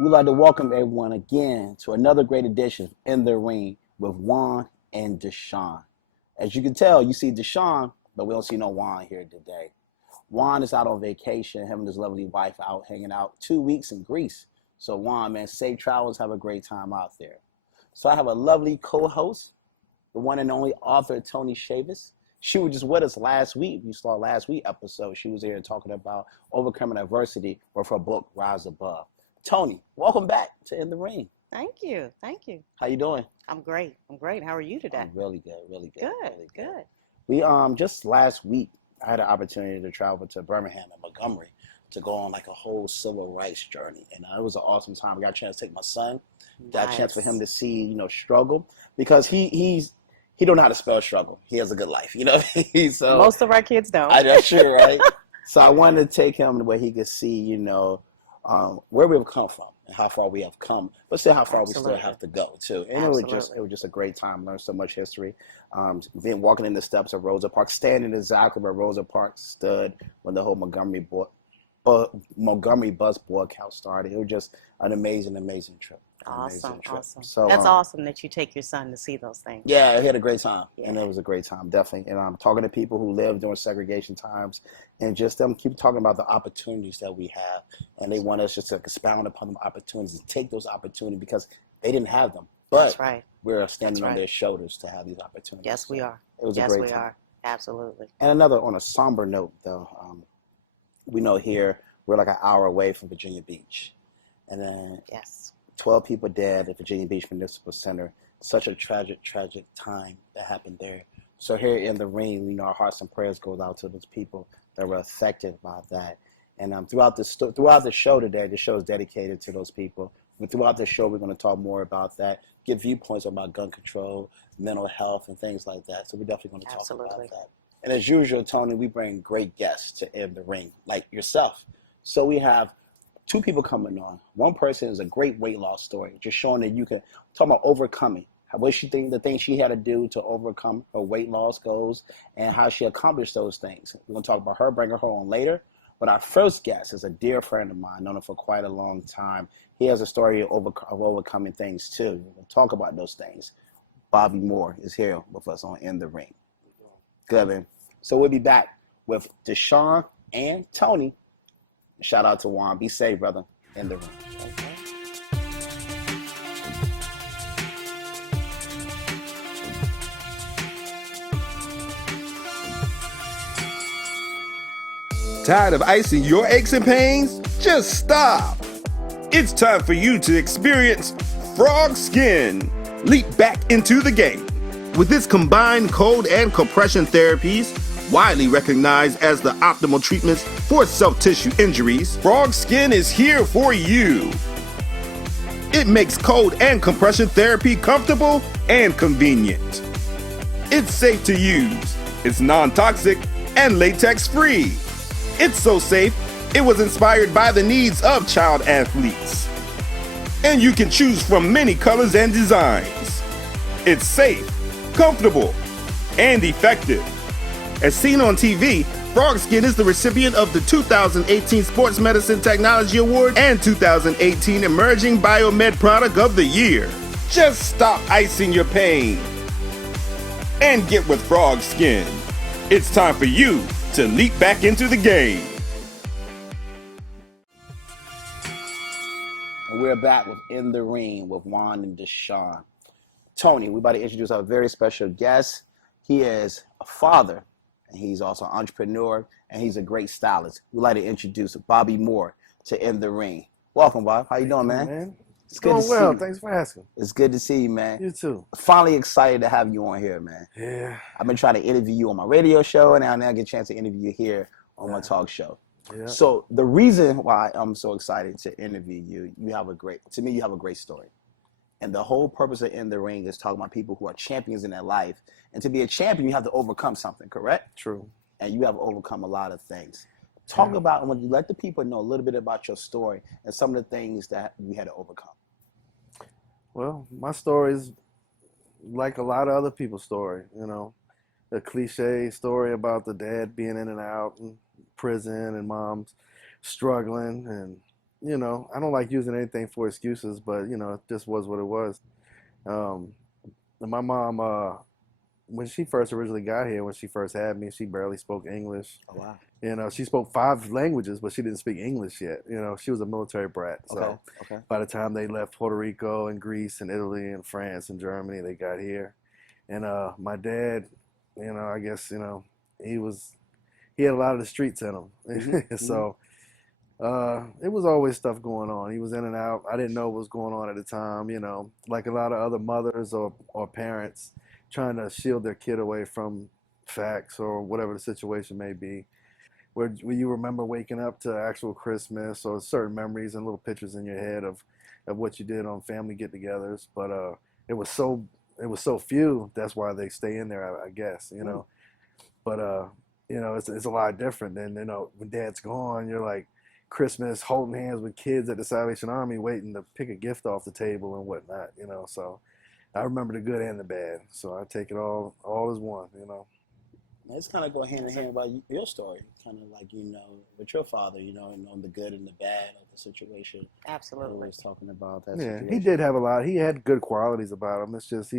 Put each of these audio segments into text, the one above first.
We'd like to welcome everyone again to another great edition of In the Ring with Juan and Deshaun. As you can tell, you see Deshaun, but we don't see no Juan here today. Juan is out on vacation, him and his lovely wife out hanging out 2 weeks in Greece. So Juan, man, safe travels, have a great time out there. So I have a lovely co-host, the one and only author, Toni Chavis. She was just with us last week. You saw last week episode. She was here talking about overcoming adversity with her book, Rise Above. Toni, welcome back to In the Ring. Thank you. Thank you. How you doing? I'm great. How are you today? I'm really good, really good. Good, really good. We just last week I had an opportunity to travel to Birmingham and Montgomery to go on like a whole civil rights journey, and it was an awesome time. I got a chance to take my son. Got a chance for him to see, struggle, because he don't know how to spell struggle. He has a good life, So most of our kids don't. That's true, right? So I wanted to take him where he could see, where we've come from and how far we have come, but still how far we still have to go too. And it was just a great time. Learned so much history. Then walking in the steps of Rosa Parks, standing exactly where Rosa Parks stood when the whole Montgomery bus boycott started. It was just an amazing trip. Awesome. So that's awesome that you take your son to see those things. Yeah, he had a great time, and it was a great time, definitely. And I'm talking to people who lived during segregation times, and just them keep talking about the opportunities that we have, and they want us just to expound upon the opportunities and take those opportunities because they didn't have them. But that's right. We're standing on their shoulders to have these opportunities. Yes, we are. It was a great time. Are. Absolutely. And another, on a somber note, though, we know here we're like an hour away from Virginia Beach, and then 12 people dead at Virginia Beach Municipal Center. Such a tragic time that happened there. So here in the ring, our hearts and prayers goes out to those people that were affected by that. And throughout the show today, the show is dedicated to those people. But throughout the show, we're going to talk more about that, give viewpoints about gun control, mental health, and things like that. So we're definitely going to talk about that. And as usual, Toni, we bring great guests to In the Ring, like yourself. So we have two people coming on. One person is a great weight loss story, just showing that you can talk about overcoming. What she think, the things she had to do to overcome her weight loss goals, and how she accomplished those things. We're going to talk about her, bring her on later. But our first guest is a dear friend of mine, known him for quite a long time. He has a story of overcoming things too. We'll talk about those things. Bobby Moore is here with us on In the Ring. Good, man. So we'll be back with Deshaun and Toni. Shout out to Juan. Be safe, brother. In the Ring. Tired of icing your aches and pains? Just stop. It's time for you to experience Frog Skin. Leap back into the game. With its combined cold and compression therapies, widely recognized as the optimal treatments for self-tissue injuries, Frog Skin is here for you. It makes cold and compression therapy comfortable and convenient. It's safe to use, it's non-toxic, and latex-free. It's so safe, it was inspired by the needs of child athletes. And you can choose from many colors and designs. It's safe, comfortable, and effective. As seen on TV, Frog Skin is the recipient of the 2018 Sports Medicine Technology Award and 2018 Emerging Biomed Product of the Year. Just stop icing your pain and get with Frog Skin. It's time for you to leap back into the game. And we're back with In the Ring with Juan and Deshaun. Toni, we're about to introduce our very special guest. He is a father, and he's also an entrepreneur, and he's a great stylist. We'd like to introduce Bobby Moore to In the Ring. Welcome, Bob. How you doing, man? It's going well. Thanks for asking. It's good to see you, man. You too. Finally excited to have you on here, man. Yeah. I've been trying to interview you on my radio show, and now I get a chance to interview you here on my talk show. Yeah. So the reason why I'm so excited to interview you, you have a great story. And the whole purpose of In the Ring is talking about people who are champions in their life. And to be a champion, you have to overcome something, correct? True. And you have overcome a lot of things. Talk about, and let the people know a little bit about your story and some of the things that you had to overcome. Well, my story is like a lot of other people's story, the cliche story about the dad being in and out and prison and mom's struggling, and you know, I don't like using anything for excuses, but you know, it just was what it was. Um, and my mom, when she first originally got here, when she first had me, she barely spoke English. Oh wow. You know, she spoke 5 languages, but she didn't speak English yet. You know, she was a military brat. So Okay. Okay. by the time they left Puerto Rico and Greece and Italy and France and Germany, they got here. And my dad, you know, I guess, you know, he had a lot of the streets in him. Mm-hmm. So it was always stuff going on. He was in and out. I didn't know what was going on at the time, you know, like a lot of other mothers or parents trying to shield their kid away from facts or whatever the situation may be. Where you remember waking up to actual Christmas or certain memories and little pictures in your head of what you did on family get-togethers, but it was so few. That's why they stay in there, I guess, you know. But you know, it's a lot different than, you know, when Dad's gone. You're like Christmas holding hands with kids at the Salvation Army, waiting to pick a gift off the table and whatnot, you know. So I remember the good and the bad. So I take it all as one, you know. It's kind of go hand in hand about your story, kind of like, you know, with your father, you know, knowing the good and the bad of the situation. Absolutely. Always talking about that Yeah, situation. he did have a lot. He had good qualities about him. It's just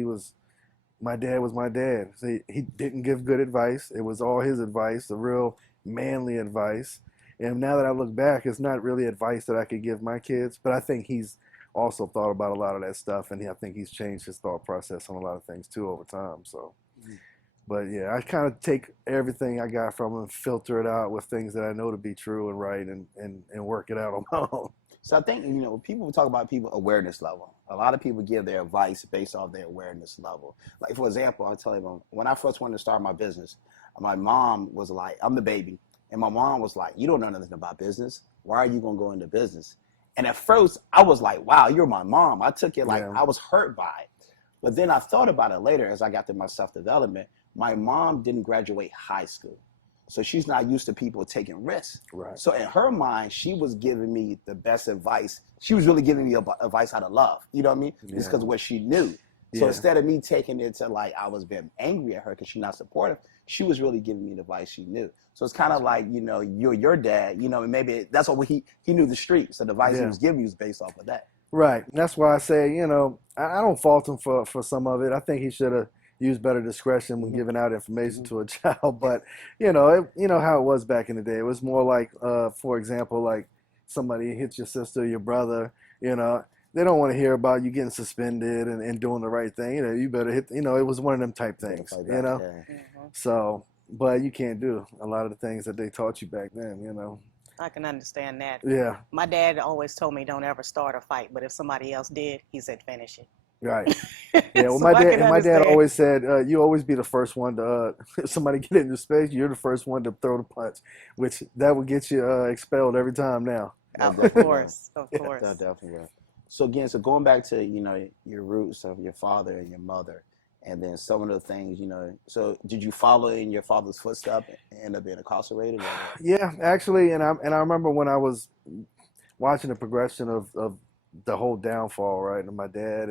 my dad was my dad. So he didn't give good advice. It was all his advice, the real manly advice. And now that I look back, it's not really advice that I could give my kids, but I think he's also thought about a lot of that stuff, and I think he's changed his thought process on a lot of things too over time. So. But yeah, I kind of take everything I got from him, filter it out with things that I know to be true and right, and work it out on my own. So I think, you know, people talk about people awareness level. A lot of people give their advice based off their awareness level. Like, for example, I'll tell you, when I first wanted to start my business, my mom was like, I'm the baby. And my mom was like, you don't know nothing about business. Why are you going to go into business? And at first I was like, wow, you're my mom. I took it like I was hurt by it. But then I thought about it later as I got through my self-development. My mom didn't graduate high school. So she's not used to people taking risks. Right. So in her mind, she was giving me the best advice. She was really giving me advice out of love. You know what I mean? It's because of what she knew. So instead of me taking it to like I was being angry at her because she's not supportive, she was really giving me the advice she knew. So it's kind of like, you know, you're your dad, you know, and maybe that's what he knew the street. So the advice he was giving you was based off of that. Right. And that's why I say, you know, I don't fault him for some of it. I think he should have used better discretion when giving out information to a child. But, you know, you know how it was back in the day. It was more like, for example, like somebody hits your sister, your brother, you know, they don't want to hear about you getting suspended and doing the right thing. You know, you better hit, you know, it was one of them type things, Like you know. Yeah. So, but you can't do a lot of the things that they taught you back then, you know. I can understand that. Yeah. My dad always told me don't ever start a fight, but if somebody else did, he said finish it. Right. Yeah. Well, So my I dad can and my dad understand. always said, you always be the first one to if somebody get into space, you're the first one to throw the punch, which that would get you expelled every time now. Of course. Of course. That definitely will. So again, so going back to, you know, your roots of your father and your mother, and then some of the things, you know, so did you follow in your father's footsteps and end up being incarcerated? Or? Yeah, actually, and I remember when I was watching the progression of the whole downfall, right, of my dad,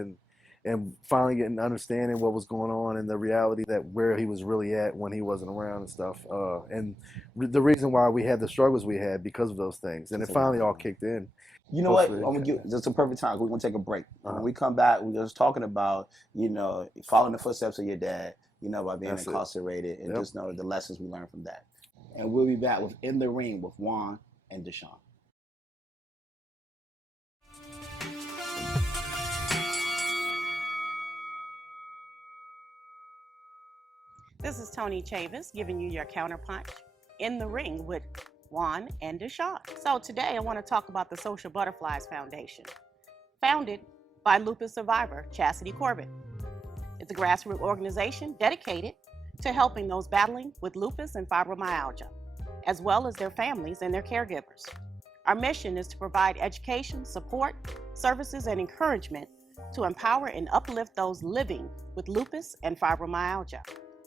and finally getting understanding what was going on and the reality that where he was really at when he wasn't around and stuff, and the reason why we had the struggles we had because of those things, and it finally all kicked in. You know what? I'm gonna give just a perfect time. We're gonna take a break. When we come back, we're just talking about, you know, following the footsteps of your dad, you know, by being incarcerated, and just know the lessons we learned from that. And we'll be back with In the Ring with Juan and Deshaun. This is Toni Chavis giving you your counterpunch in the ring with Juan and Deshaun. So today I want to talk about the Social Butterflies Foundation, founded by lupus survivor Chastity Corbett. It's a grassroots organization dedicated to helping those battling with lupus and fibromyalgia, as well as their families and their caregivers. Our mission is to provide education, support, services, and encouragement to empower and uplift those living with lupus and fibromyalgia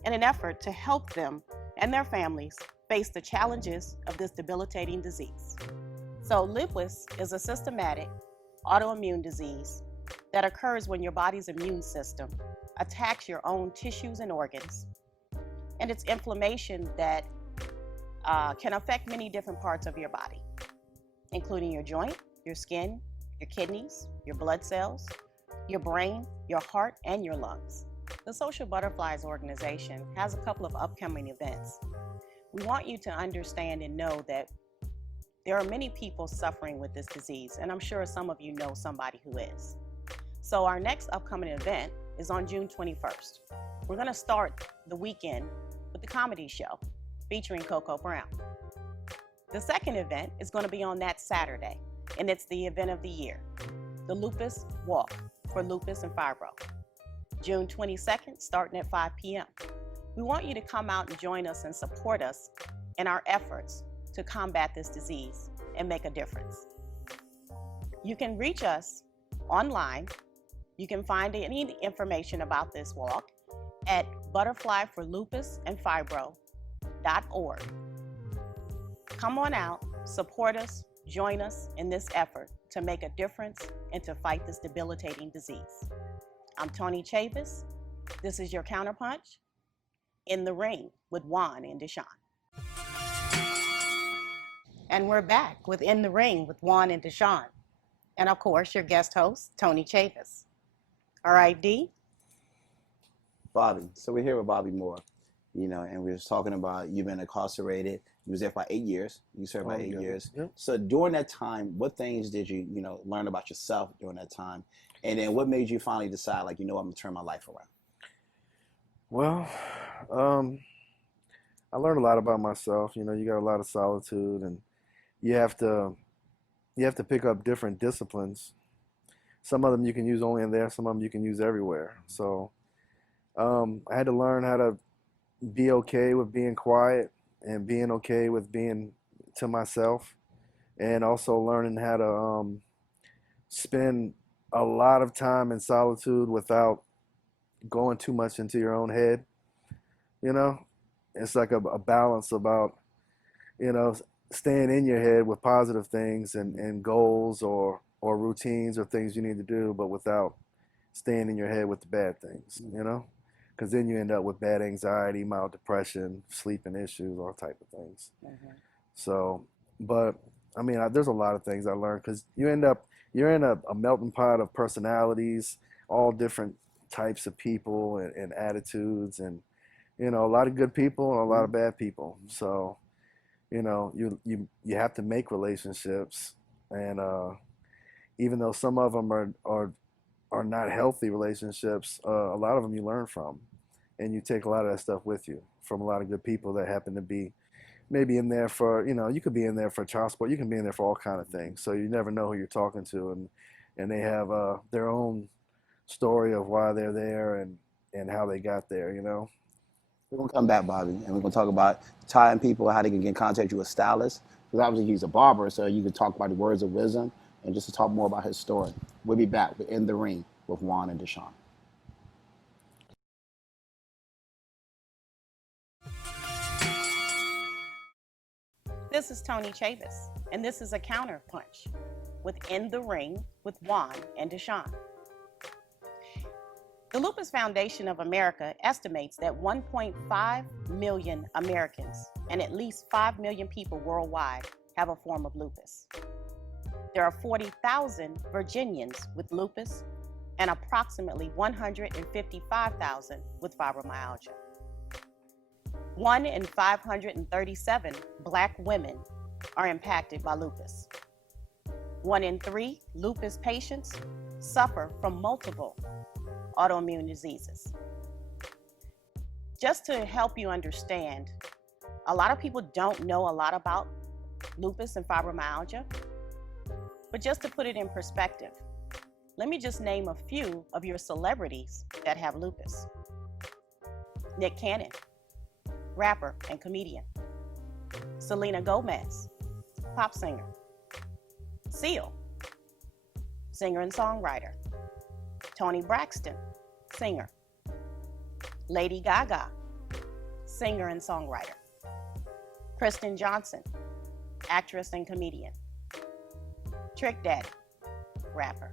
in an effort to help them and their families face the challenges of this debilitating disease. So lupus is a systematic autoimmune disease that occurs when your body's immune system attacks your own tissues and organs. And it's inflammation that can affect many different parts of your body, including your joint, your skin, your kidneys, your blood cells, your brain, your heart, and your lungs. The Social Butterflies organization has a couple of upcoming events. We want you to understand and know that there are many people suffering with this disease, and I'm sure some of you know somebody who is. So our next upcoming event is on June 21st. We're going to start the weekend with the comedy show featuring Coco Brown. The second event is going to be on that Saturday, and it's the event of the year, the Lupus Walk for Lupus and Fibro. June 22nd, starting at 5 p.m. We want you to come out and join us and support us in our efforts to combat this disease and make a difference. You can reach us online. You can find any information about this walk at butterflyforlupusandfibro.org. Come on out, support us, join us in this effort to make a difference and to fight this debilitating disease. I'm Toni Chavis. This is your Counterpunch in the Ring with Juan and Deshawn. And we're back with In the Ring with Juan and Deshawn. And of course, your guest host, Toni Chavis. All right, D. Bobby. So we're here with Bobby Moore, and we were talking about you've been incarcerated. You was there for 8 years. You served about 8 years. Yep. So during that time, what things did you, learn about yourself during that time? And then what made you finally decide, I'm going to turn my life around? Well, I learned a lot about myself. You got a lot of solitude, and you have to pick up different disciplines. Some of them you can use only in there. Some of them you can use everywhere. So I had to learn how to be okay with being quiet and being okay with being to myself, and also learning how to spend a lot of time in solitude without going too much into your own head. It's like a balance about, staying in your head with positive things and goals or routines or things you need to do, but without staying in your head with the bad things, because then you end up with bad anxiety, mild depression, sleeping issues, all type of things. Mm-hmm. So, but there's a lot of things I learned, because you're in a melting pot of personalities, all different types of people and attitudes, and a lot of good people and a lot of bad people. So you have to make relationships, and even though some of them are not healthy relationships, a lot of them you learn from, and you take a lot of that stuff with you from a lot of good people that happen to be maybe in there for, you could be in there for child support, you can be in there for all kind of things. So you never know who you're talking to, and they have their own story of why they're there and how they got there. We're going to come back, Bobby, and we're going to talk about telling people how they can get in contact with you with stylists, because obviously he's a barber, so you can talk about the words of wisdom and just to talk more about his story. We'll be back with In the Ring with Juan and Deshawn. This is Toni Chavis, and this is a Counterpunch with In the Ring with Juan and Deshawn. The Lupus Foundation of America estimates that 1.5 million Americans and at least 5 million people worldwide have a form of lupus. There are 40,000 Virginians with lupus and approximately 155,000 with fibromyalgia. 1 in 537 Black women are impacted by lupus. 1 in 3 lupus patients suffer from multiple autoimmune diseases. Just to help you understand, a lot of people don't know a lot about lupus and fibromyalgia, but just to put it in perspective, let me just name a few of your celebrities that have lupus. Nick Cannon, rapper and comedian. Selena Gomez, pop singer. Seal, singer and songwriter. Toni Braxton, singer. Lady Gaga, singer and songwriter. Kristen Johnson, actress and comedian. Trick Daddy, rapper.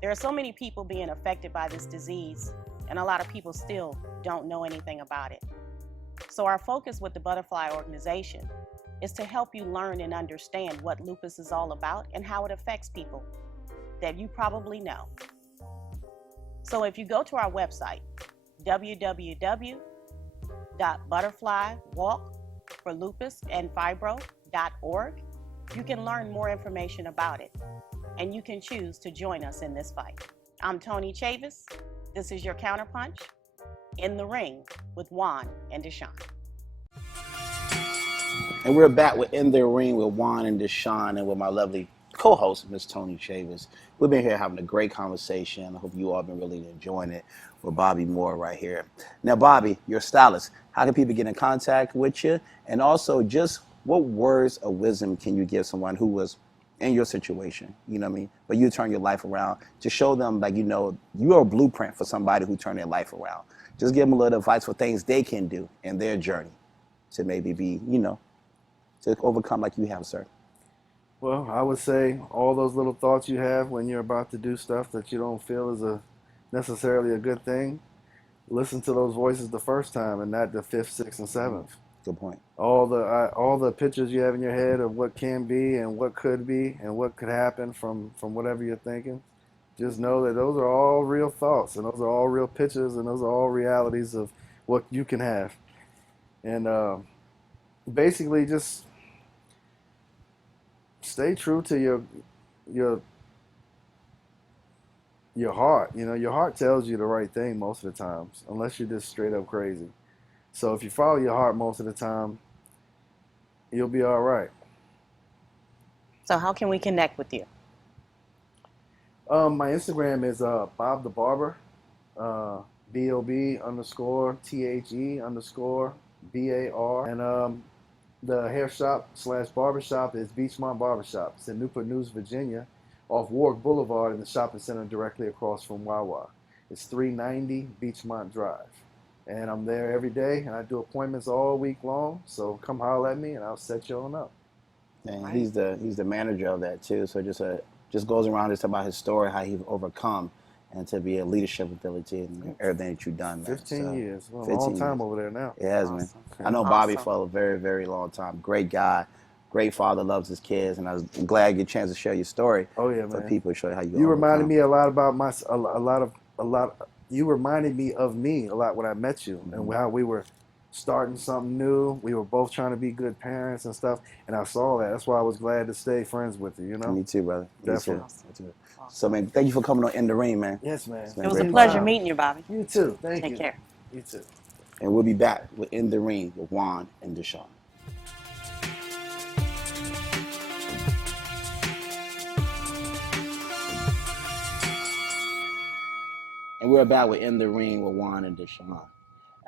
There are so many people being affected by this disease, and a lot of people still don't know anything about it. So our focus with the Butterfly organization is to help you learn and understand what lupus is all about and how it affects people that you probably know. So if you go to our website, www.butterflywalkforlupusandfibro.org, you can learn more information about it, and you can choose to join us in this fight. I'm Toni Chavis. This is your Counterpunch, in the ring with Juan and Deshawn. And we're back with In the Ring with Juan and Deshawn, and with my lovely co-host, Miss Toni Chavis. We've been here having a great conversation. I hope you all have been really enjoying it with Bobby Moore right here. Now, Bobby, you're a stylist. How can people get in contact with you? And also, just what words of wisdom can you give someone who was in your situation, you know what I mean? But you turn your life around to show them, like, you know, you're a blueprint for somebody who turned their life around. Just give them a little advice for things they can do in their journey to maybe be, you know, to overcome like you have, sir. Well, I would say all those little thoughts you have when you're about to do stuff that you don't feel is necessarily a good thing, listen to those voices the first time and not the fifth, sixth, and seventh. Good point. All the pictures you have in your head of what can be and what could be and what could happen from whatever you're thinking, just know that those are all real thoughts and those are all real pictures and those are all realities of what you can have. And basically just stay true to your heart. You know, your heart tells you the right thing most of the times, unless you're just straight up crazy. So if you follow your heart most of the time, you'll be all right. So how can we connect with you? My Instagram is Bob the Barber, BOB_THE_BAR, and the hair shop / barbershop is Beachmont Barbershop. It's in Newport News, Virginia, off Warwick Boulevard in the shopping center directly across from Wawa. It's 390 Beachmont Drive. And I'm there every day, and I do appointments all week long. So come holler at me, and I'll set you on up. And he's the manager of that too. So just goes around just about his story, how he's overcome, and to be a leadership ability and everything that you've done. 15 years. Well, 15 long time years. Over there now. It has, awesome. Man. I know Bobby for a very, very long time. Great guy, great father, loves his kids, and I'm glad you get a chance to share your story. Oh yeah, man. For people to show you how you. You reminded me a lot about You reminded me of me a lot when I met you, mm-hmm. and how we were starting something new. We were both trying to be good parents and stuff, and I saw that. That's why I was glad to stay friends with you. You know. Me too, brother. Definitely. Me too. So, man, thank you for coming on In the Ring, man. Yes, man. It was a pleasure meeting you, Bobby. You too. Thank you. Take care. You too. And we'll be back with In the Ring with Juan and Deshawn. And we're back with In the Ring with Juan and Deshawn.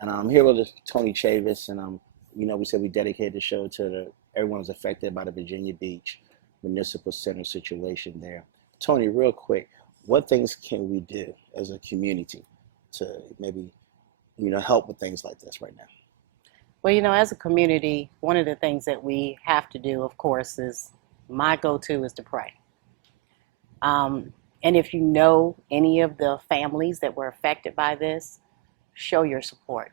And I'm here with Toni Chavis, and you know, we said we dedicated the show to everyone who's affected by the Virginia Beach Municipal Center situation there. Toni, real quick, what things can we do as a community to maybe, you know, help with things like this right now? Well, you know, as a community, one of the things that we have to do, of course, is my go-to is to pray. And if you know any of the families that were affected by this, show your support.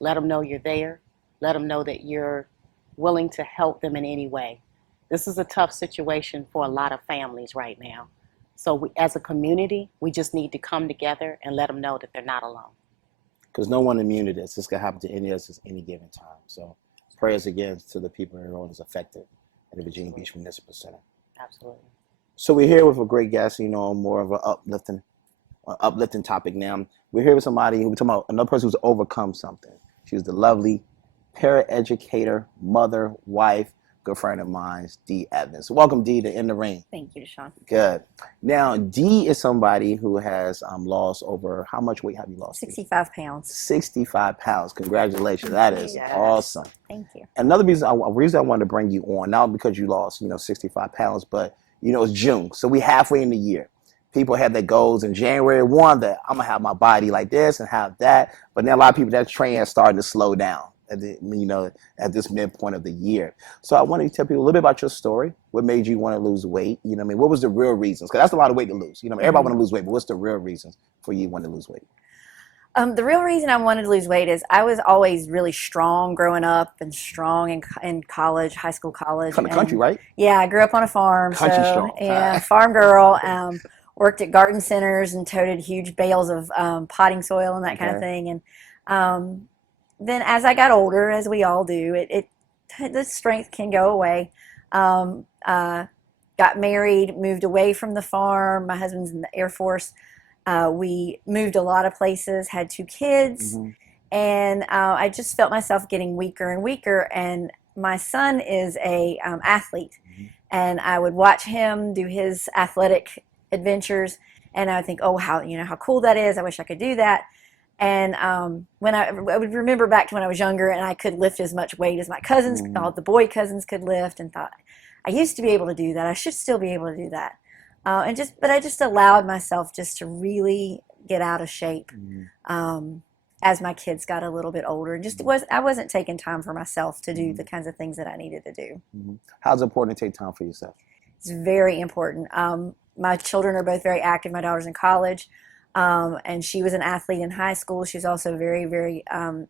Let them know you're there. Let them know that you're willing to help them in any way. This is a tough situation for a lot of families right now. So as a community, we just need to come together and let them know that they're not alone. Because no one immune to this. This can happen to any of us at any given time. So prayers again to the people who are affected at the Virginia Beach Municipal Center. Absolutely. So we're here with a great guest, you know, more of an uplifting topic now. We're here with somebody we're talking about another person who's overcome something. She's the lovely paraeducator, mother, wife, good friend of mine, Dee Evans. Welcome, Dee, to In the Ring. Thank you, Deshawn. Good. Now, Dee is somebody who has lost over, how much weight have you lost? 65 pounds. 65 pounds. Congratulations. That is awesome. Thank you. Another reason I wanted to bring you on, not because you lost, 65 pounds, but, it's June. So we halfway in the year. People have their goals in January 1 that I'm going to have my body like this and have that. But then a lot of people, that train has started to slow down at this midpoint of the year. So I wanted to tell people a little bit about your story. What made you want to lose weight? What was the real reasons? Because that's a lot of weight to lose. Everybody want to lose weight, but what's the real reasons for you wanting to lose weight? The real reason I wanted to lose weight is I was always really strong growing up and strong in college, high school, college. From the country, right? Yeah, I grew up on a farm. Country so, strong. Yeah, farm girl. Worked at garden centers and toted huge bales of potting soil and that kind of thing. And then as I got older, as we all do, the strength can go away. Got married, moved away from the farm. My husband's in the Air Force. We moved a lot of places, had 2 kids, and I just felt myself getting weaker and weaker. And my son is a athlete, and I would watch him do his athletic adventures, and I would think, oh, how cool that is. I wish I could do that. And when I would remember back to when I was younger, and I could lift as much weight as my cousins, all the boy cousins could lift, and thought, I used to be able to do that. I should still be able to do that. But I just allowed myself just to really get out of shape as my kids got a little bit older. I wasn't taking time for myself to do the kinds of things that I needed to do. How's it important to take time for yourself? It's very important. My children are both very active. My daughter's in college, and she was an athlete in high school. She was also very, very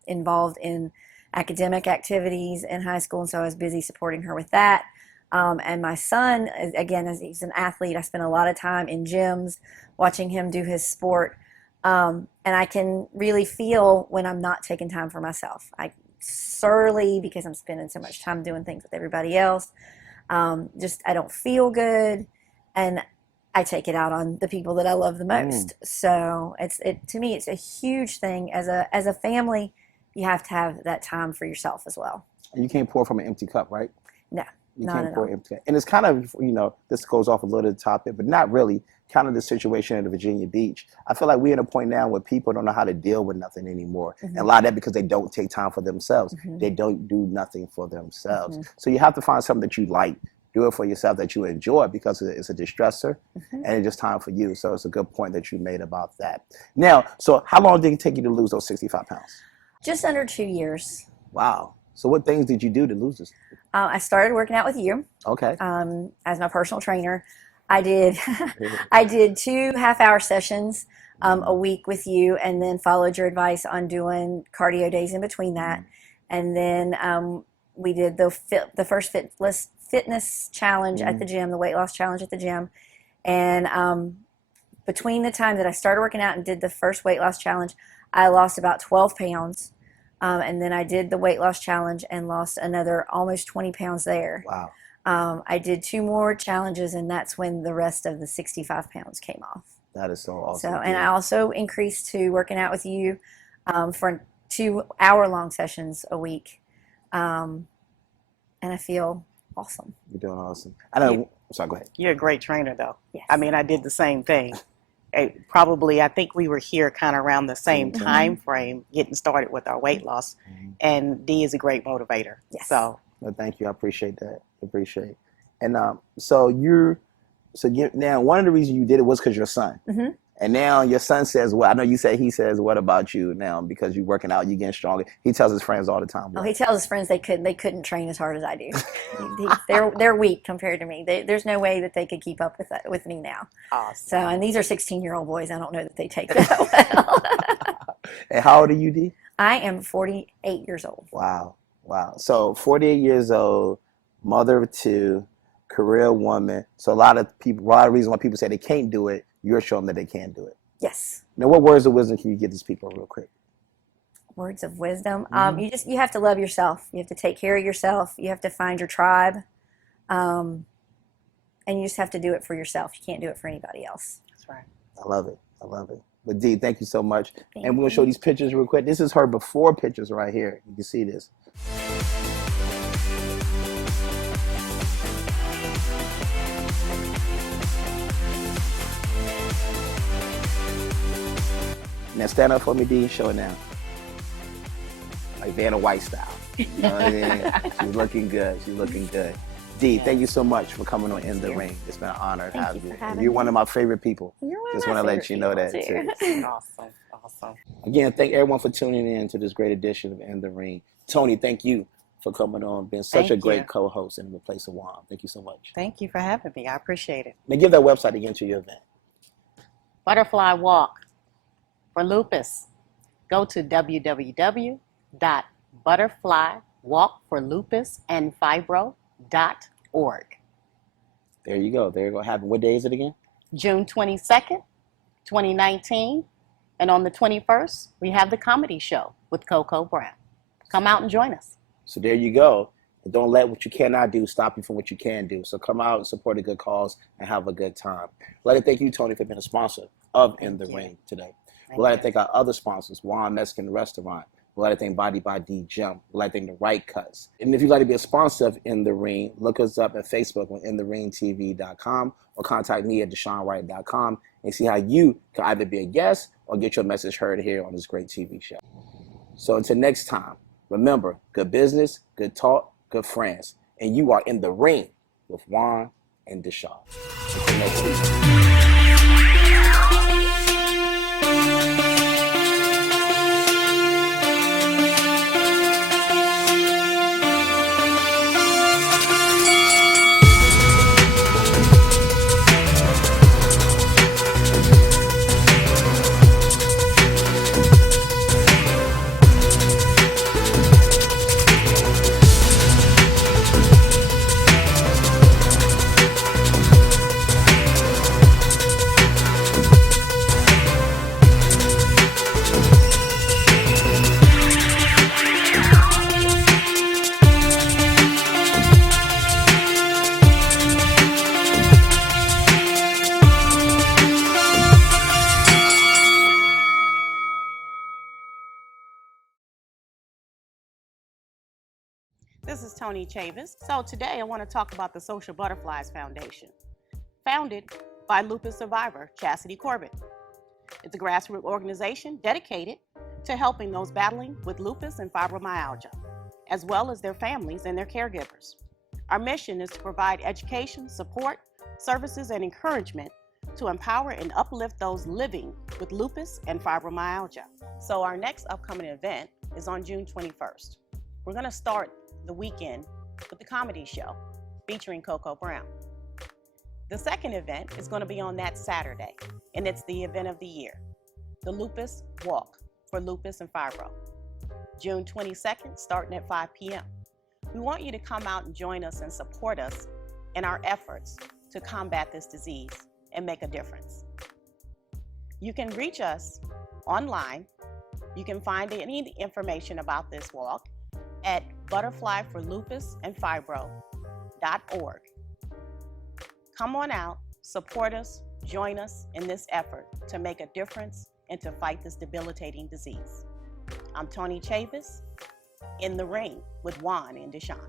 involved in academic activities in high school, and so I was busy supporting her with that. And my son, again, as he's an athlete, I spend a lot of time in gyms watching him do his sport. And I can really feel when I'm not taking time for myself. I surly, because I'm spending so much time doing things with everybody else. I don't feel good. And I take it out on the people that I love the most. So to me, it's a huge thing. As a family, you have to have that time for yourself as well. And you can't pour from an empty cup, right? No. You can't pour empty. And it's kind of, this goes off a little of the topic, but not really, kind of the situation at Virginia Beach. I feel like we're at a point now where people don't know how to deal with nothing anymore. And a lot of that because they don't take time for themselves. They don't do nothing for themselves. So you have to find something that you like. Do it for yourself, that you enjoy, because it's a distressor and it's just time for you. So it's a good point that you made about that. Now, so how long did it take you to lose those 65 pounds? Just under 2 years. Wow. So what things did you do to lose this? I started working out with you. Okay. As my personal trainer. I did 2 half-hour sessions a week with you, and then followed your advice on doing cardio days in between that. And then we did the first fitness challenge at the gym, the weight loss challenge at the gym. And between the time that I started working out and did the first weight loss challenge, I lost about 12 pounds. And then I did the weight loss challenge and lost another almost 20 pounds there. Wow. I did 2 more challenges, and that's when the rest of the 65 pounds came off. That is so awesome. And I also increased to working out with you for 2-hour-long sessions a week. And I feel awesome. You're doing awesome. I know. Sorry, go ahead. You're a great trainer, though. Yes. I mean, I did the same thing. I think we were here kind of around the same time frame, getting started with our weight loss. And Dee is a great motivator. Yes. So. Well, thank you. I appreciate that. And now one of the reasons you did it was because your son. And now your son says, well, I know you said, he says, what about you now? Because you're working out, you're getting stronger. He tells his friends all the time. Oh, he tells his friends they couldn't train as hard as I do. They're weak compared to me. There's no way that they could keep up with me now. Awesome. So, and these are 16-year-old boys. I don't know that they take that well. And how old are you, Dee? I am 48 years old. Wow. So 48 years old, mother of 2, career woman. So a lot of reasons why people say they can't do it, you're showing them that they can do it. Yes. Now, what words of wisdom can you give these people real quick? Words of wisdom. You have to love yourself. You have to take care of yourself. You have to find your tribe. And you just have to do it for yourself. You can't do it for anybody else. That's right. I love it. But Dee, thank you so much. Thank and we're going to show these pictures real quick. This is her before pictures right here. You can see this. Now stand up for me, Dee. Show it now. Like Vanna White style. You know what I mean? She's looking good. Dee, thank you so much for coming on In the Ring. It's been an honor to have you. You're one of my favorite people. Just want to let you know that too. Awesome. Again, thank everyone for tuning in to this great edition of In the Ring. Toni, thank you for coming on, being such a great co-host in the place of Juan. Thank you so much. Thank you for having me. I appreciate it. Now give that website again to your event. Butterfly Walk for lupus. go to www.butterflywalkforlupusandfibro.org. There you go. There you go. Happen. What day is it again? June 22nd, 2019. And on the 21st, we have the comedy show with Coco Brown. Come out and join us. So there you go. And don't let what you cannot do stop you from what you can do. So come out and support a good cause and have a good time. We'd like to thank you, Toni, for being a sponsor of In the Ring today. We'd like to thank our other sponsors, Juan Mexican Restaurant. We'd like to thank Body by D Gym. We'd like to thank the Wright Cuts. And if you'd like to be a sponsor of In the Ring, look us up at Facebook on InTheRingTV.com or contact me at DeshaunWright.com and see how you can either be a guest or get your message heard here on this great TV show. So until next time, remember, good business, good talk, good friends, and you are in the ring with Juan and Deshaun. Until next week. This is Toni Chavis. So today I want to talk about the Social Butterflies Foundation, founded by lupus survivor Chastity Corbett. It's a grassroots organization dedicated to helping those battling with lupus and fibromyalgia, as well as their families and their caregivers. Our mission is to provide education, support, services, and encouragement to empower and uplift those living with lupus and fibromyalgia. So our next upcoming event is on June 21st. We're going to start the weekend with the comedy show featuring Coco Brown. The second event is going to be on that Saturday, and it's the event of the year, the Lupus Walk for Lupus and Fibro, June 22nd, starting at 5 p.m. We want you to come out and join us and support us in our efforts to combat this disease and make a difference. You can reach us online. You can find any information about this walk at butterflyforlupusandfibro.org. Come on out, support us, join us in this effort to make a difference and to fight this debilitating disease. I'm Toni Chavis, in the ring with Juan and Deshaun.